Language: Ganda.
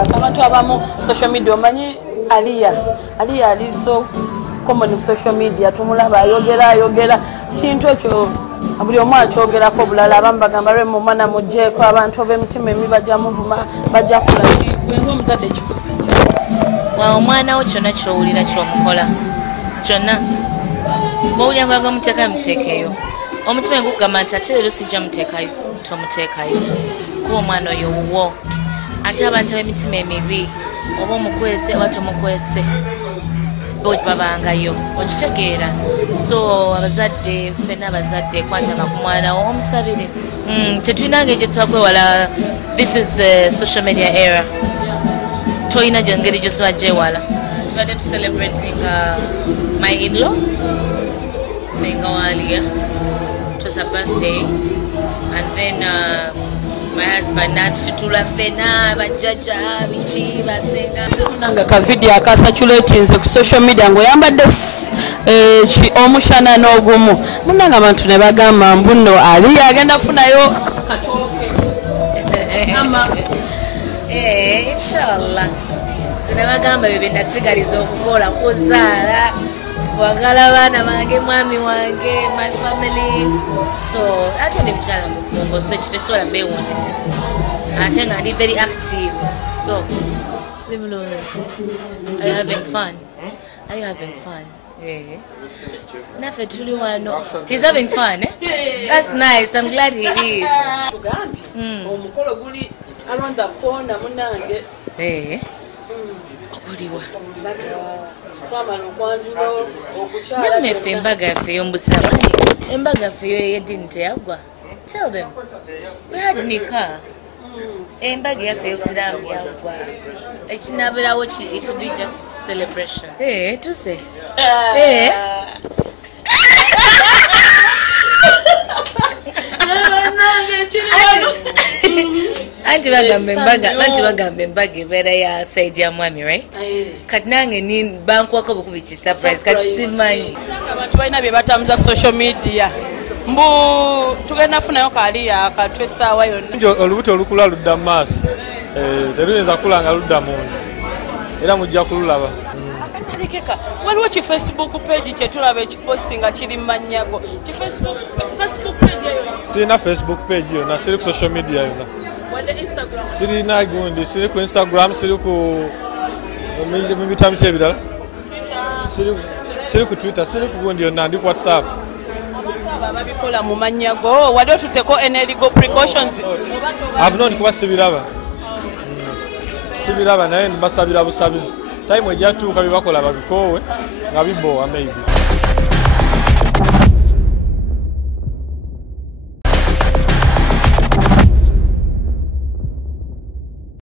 Abantu abamu social media omanyi Aliya aliso common ku social media tumulaba ayogera kintu ekyo buli omu akyogerako bulala abamu bagamba lwe mu mwana mujjeeko abantu b'emitima emibaja muvuma bajja kola ki gwenga omuzadde ekikusa omwana wo kyonna kyowulira kyomukola kyonna bwowulira nga omuteekayo muteekeeyo omutima gukugamba nti ate leero sijja muteekayo tomuteekayo kuba omwana oyo wuwo ate abantu b'emitima emibi oba omukwese oba tomukwese babangayo okitegeera so abazadde ffenna abazadde kwatanga ku mwana wo omusabire tetulinanga gye twakwewala this is social media era toyina ngeri gyosobola gyewala tubadde tucelebrating my in-law senga waaliya it was a birthday and then my husband natusitula fena bajaja bichi basenga nanga ka video akasatulatinze ku social media ngo yambadde omushana n'ogumu munanga abantu ne bagamba mbuno ali agenda funayo katoke ama inshallah zina bagamba bebe nasigaliza okukola kuzaala wagala abaana bange mwami wange my family so ate ndi mukyala mufumbo so kitetwala beewonesa ate nga ndi very active so are you having fun? Yeah. Naffe tuli wano. He's having fun, eh? That's nice. I'm glad he is. Omukolo guli around the corner munange. Okuliwa. Neffe embaga yaffe ey'ombusirabanyi embaga yaffe ey'eddiini teyagwa. Tell them. We had nikah. Embaga yaffe ey'obusiraamu yagwa. Ekinaabirawo it will be just celebration. Tuse. Anti bagamba embaga ebeera ya side ya mwami, right? Kati nange ni bankwako bukubi ki surprise kati simanyi. Abantu balina bye batambuza ku social media. Mbu tugenda funayo Aliya akatwe essaawa yonna. Olubuto olukula ludda mu maaso. Teruyinza kula nga ludda munda. Era mujja kululaba. Akatalekeka waliwo ki Facebook page kyetulaba ekiposti nga kiri mu mannyago. Ki Facebook page eyo? Sirina Facebook page yonna, siri ku social media yonna. Wadde Instagram? Sirina gundi, siri ku Instagram, siri ku mibitamu kyebirala. Siri ku Twitter, siri ku gundi yonna, ndi ku WhatsApp. Babikola mu mannyago waliwo tuteko any legal precautions? I've known kuba sibiraba. Sibiraba naye mbasabira busabizi. Time ejja tuuka bye bakola babikoowe nga biboowa maybe.